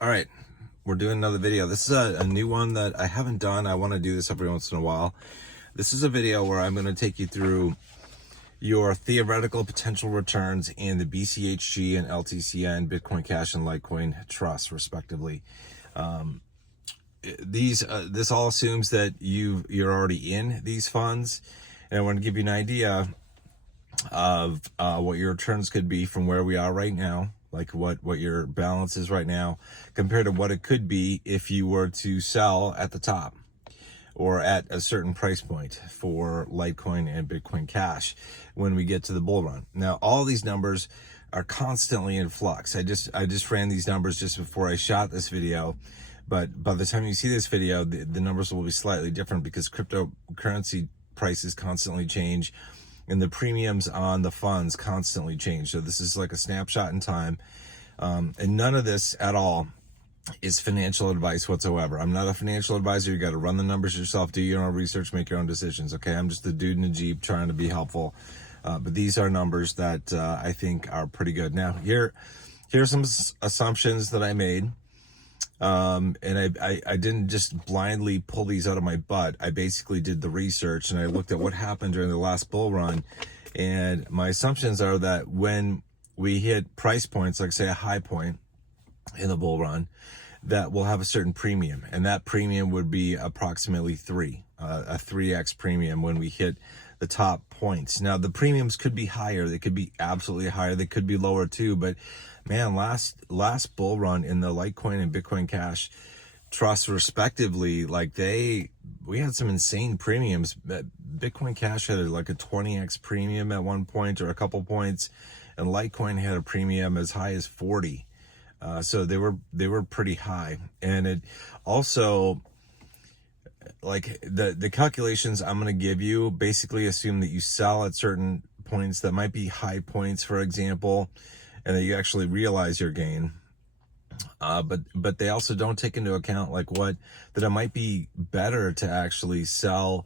All right, we're doing another video. This is a new one that I haven't done. I want to do this every once in a while. This is a video where I'm going to take you through your theoretical potential returns in the BCHG and LTCN, Bitcoin Cash and Litecoin Trust, respectively. This all assumes that you're already in these funds, and I want to give you an idea of what your returns could be from where we are right now, like what your balance is right now compared to what it could be if you were to sell at the top or at a certain price point for Litecoin and Bitcoin Cash when we get to the bull run. Now, all these numbers are constantly in flux. I just ran these numbers just before I shot this video, but by the time you see this video, the numbers will be slightly different because cryptocurrency prices constantly change and the premiums on the funds constantly change. So this is like a snapshot in time. And none of this at all is financial advice whatsoever. I'm not a financial advisor. You got to run the numbers yourself, do your own research, make your own decisions. Okay. I'm just a dude in a Jeep trying to be helpful. But these are numbers that I think are pretty good. Now here's some assumptions that I made. And I didn't just blindly pull these out of my butt. I basically did the research and I looked at what happened during the last bull run. And my assumptions are that when we hit price points, like say a high point in the bull run, that we'll have a certain premium. And that premium would be approximately a 3x premium when we hit the top points. Now the premiums could be higher. They could be absolutely higher. They could be lower too, but man, last bull run in the Litecoin and Bitcoin Cash Trust respectively, we had some insane premiums. Bitcoin Cash had like a 20x premium at one point or a couple points, and Litecoin had a premium as high as 40. So they were pretty high. And it also, like the calculations I'm going to give you basically assume that you sell at certain points that might be high points, for example, and that you actually realize your gain. But they also don't take into account that it might be better to actually sell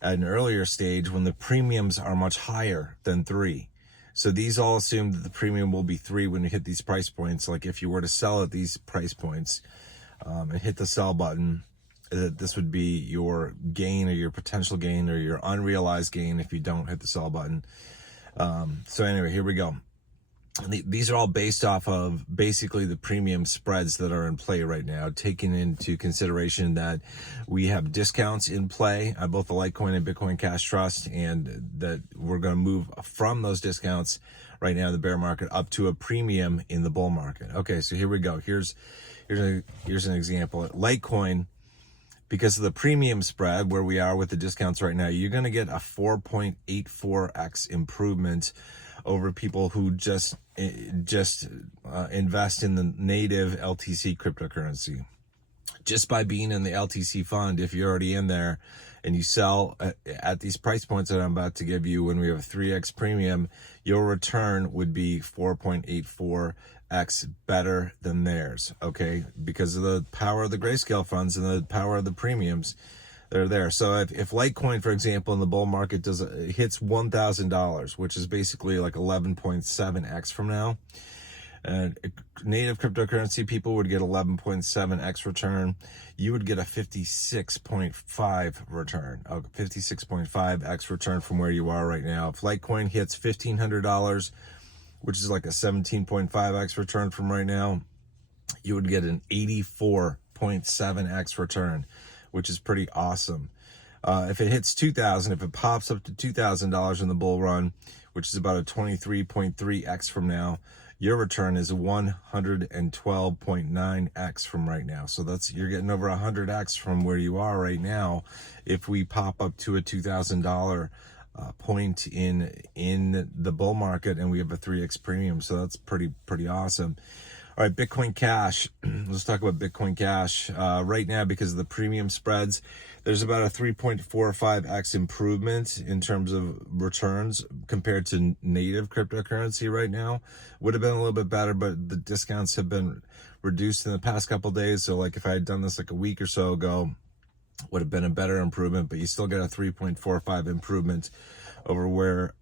at an earlier stage when the premiums are much higher than 3. So these all assume that the premium will be 3 when you hit these price points. Like if you were to sell at these price points and hit the sell button, this would be your gain or your potential gain or your unrealized gain if you don't hit the sell button. So anyway, here we go. These are all based off of basically the premium spreads that are in play right now, taking into consideration that we have discounts in play on both the Litecoin and Bitcoin Cash Trust, and that we're going to move from those discounts right now in the bear market up to a premium in the bull market. Okay, so here we go. Here's an example. At Litecoin, because of the premium spread where we are with the discounts right now, you're going to get a 4.84x improvement over people who just invest in the native LTC cryptocurrency. Just by being in the LTC fund, if you're already in there and you sell at these price points that I'm about to give you, when we have a 3x premium, your return would be 4.84x better than theirs, okay? Because of the power of the Grayscale funds and the power of the premiums that are there. So if Litecoin, for example, in the bull market hits $1,000, which is basically like 11.7x from now, native cryptocurrency people would get 11.7x return. You would get a 56.5 return, a 56.5x return from where you are right now. If Litecoin hits $1,500, which is like a 17.5x return from right now, you would get an 84.7x return, which is pretty awesome. If it hits 2,000, if it pops up to $2,000 in the bull run, which is about a 23.3x from now, your return is 112.9x from right now. So you're getting over 100x from where you are right now if we pop up to a $2,000 point in the bull market and we have a 3x premium. So that's pretty awesome. All right, Bitcoin Cash. Let's talk about Bitcoin Cash. Right now, because of the premium spreads, there's about a 3.45x improvement in terms of returns compared to native cryptocurrency right now. Would have been a little bit better, but the discounts have been reduced in the past couple of days. So like if I had done this like a week or so ago, would have been a better improvement, but you still get a 3.45 improvement over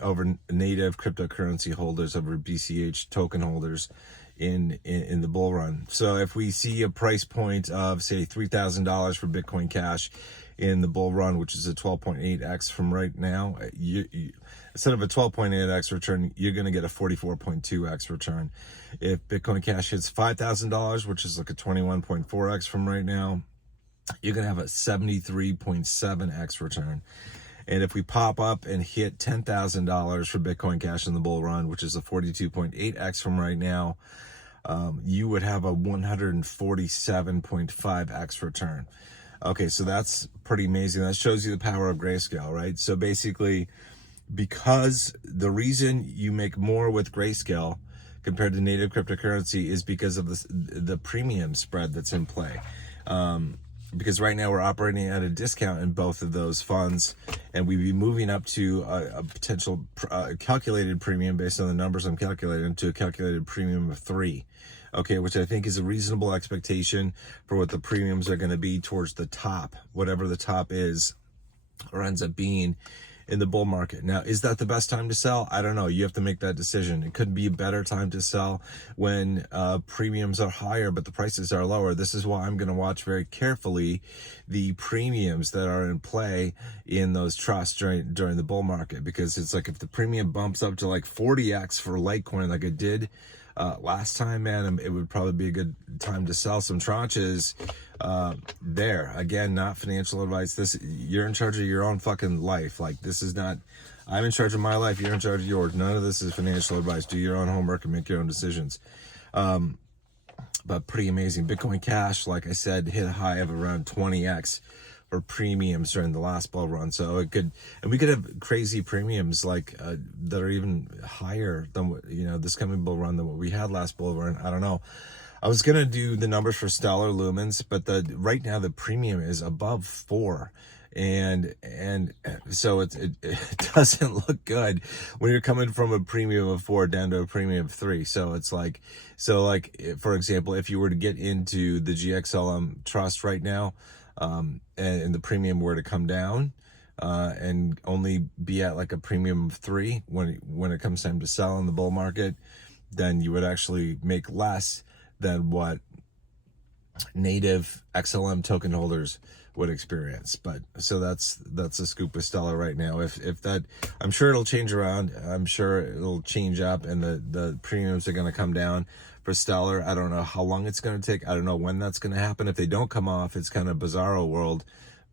over native cryptocurrency holders, over BCH token holders in the bull run. So if we see a price point of say $3,000 for Bitcoin Cash in the bull run, which is a 12.8x from right now, instead of a 12.8x return, you're going to get a 44.2x return. If Bitcoin Cash hits $5,000, which is like a 21.4x from right now, you're going to have a 73.7x return. And if we pop up and hit $10,000 for Bitcoin Cash in the bull run, which is a 42.8x from right now, you would have a 147.5x return. Okay, so that's pretty amazing. That shows you the power of Grayscale, right? So basically, because the reason you make more with Grayscale compared to native cryptocurrency is because of the premium spread that's in play. Because right now we're operating at a discount in both of those funds, and we'd be moving up to a potential calculated premium based on the numbers I'm calculating to a calculated premium of 3. Okay, which I think is a reasonable expectation for what the premiums are going to be towards the top, whatever the top is or ends up being in the bull market. Now, is that the best time to sell? I don't know. You have to make that decision. It could be a better time to sell when premiums are higher, but the prices are lower. This is why I'm going to watch very carefully the premiums that are in play in those trusts during the bull market, because it's like if the premium bumps up to like 40x for Litecoin like it did last time, man, it would probably be a good time to sell some tranches there. Again, not financial advice. You're in charge of your own fucking life. Like, this is not, I'm in charge of my life, you're in charge of yours. None of this is financial advice. Do your own homework and make your own decisions. But pretty amazing. Bitcoin Cash, like I said, hit a high of around 20x for premiums during the last bull run. So we could have crazy premiums like that are even higher than what, this coming bull run than what we had last bull run. I don't know. I was gonna do the numbers for Stellar Lumens, but right now the premium is above 4, and so it doesn't look good when you're coming from a premium of 4 down to a premium of 3. So it's like for example, if you were to get into the GXLM trust right now, and the premium were to come down and only be at like a premium of 3 when it comes time to sell in the bull market, then you would actually make less than what native XLM token holders would experience. But so that's a scoop with Stellar right now. If that, I'm sure it'll change around. I'm sure it'll change up, and the premiums are going to come down for Stellar. I don't know how long it's going to take. I don't know when that's going to happen. If they don't come off, it's kind of bizarro world.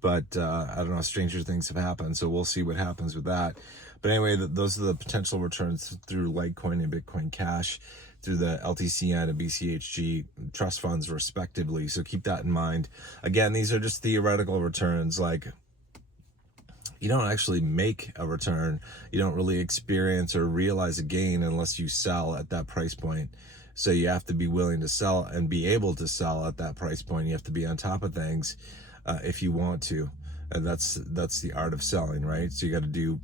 But I don't know, stranger things have happened. So we'll see what happens with that. But anyway, those are the potential returns through Litecoin and Bitcoin Cash, through the LTCN and BCHG trust funds respectively. So keep that in mind. Again, these are just theoretical returns. Like, you don't actually make a return. You don't really experience or realize a gain unless you sell at that price point. So you have to be willing to sell and be able to sell at that price point. You have to be on top of things if you want to. And that's the art of selling, right? So you got to do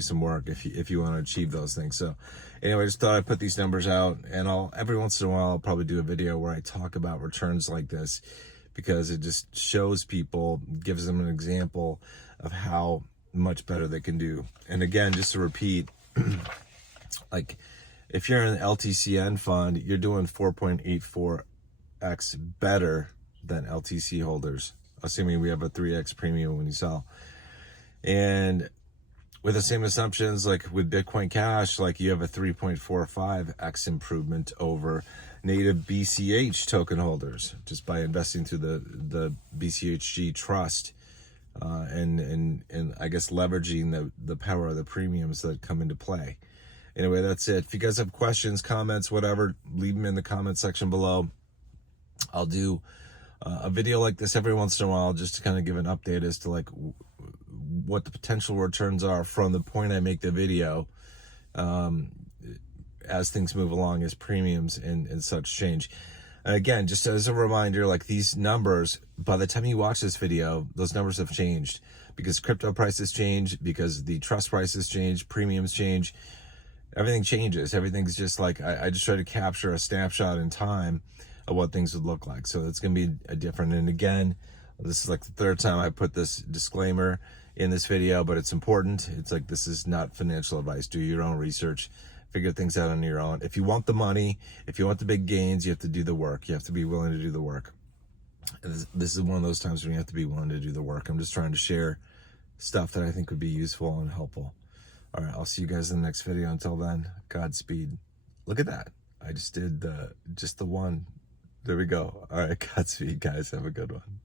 some work if you want to achieve those things. So anyway, I just thought I'd put these numbers out, and every once in a while I'll probably do a video where I talk about returns like this, because it just shows people, gives them an example of how much better they can do. And again, just to repeat, like if you're in an LTCN fund, you're doing 4.84x better than LTC holders, assuming we have a 3x premium when you sell. And with the same assumptions, like with Bitcoin Cash, like you have a 3.45x improvement over native BCH token holders just by investing through the BCHG trust, and I guess leveraging the power of the premiums that come into play. Anyway, that's it. If you guys have questions, comments, whatever, leave them in the comment section below. I'll do a video like this every once in a while just to kind of give an update as to like what the potential returns are from the point I make the video, as things move along, as premiums and such change. And again, just as a reminder, like these numbers, by the time you watch this video, those numbers have changed because crypto prices change, because the trust prices change, premiums change, everything changes. Everything's just like, I just try to capture a snapshot in time of what things would look like. So it's going to be a different. And again, this is like the third time I put this disclaimer in this video, but it's important. It's like, this is not financial advice. Do your own research. figure things out on your own. If you want the money, if you want the big gains, you have to do the work. You have to be willing to do the work. This is one of those times when you have to be willing to do the work. I'm just trying to share stuff that I think would be useful and helpful. All right, I'll see you guys in the next video. Until then, Godspeed. Look at that. I just did just the one. There we go. All right, Godspeed, guys. Have a good one.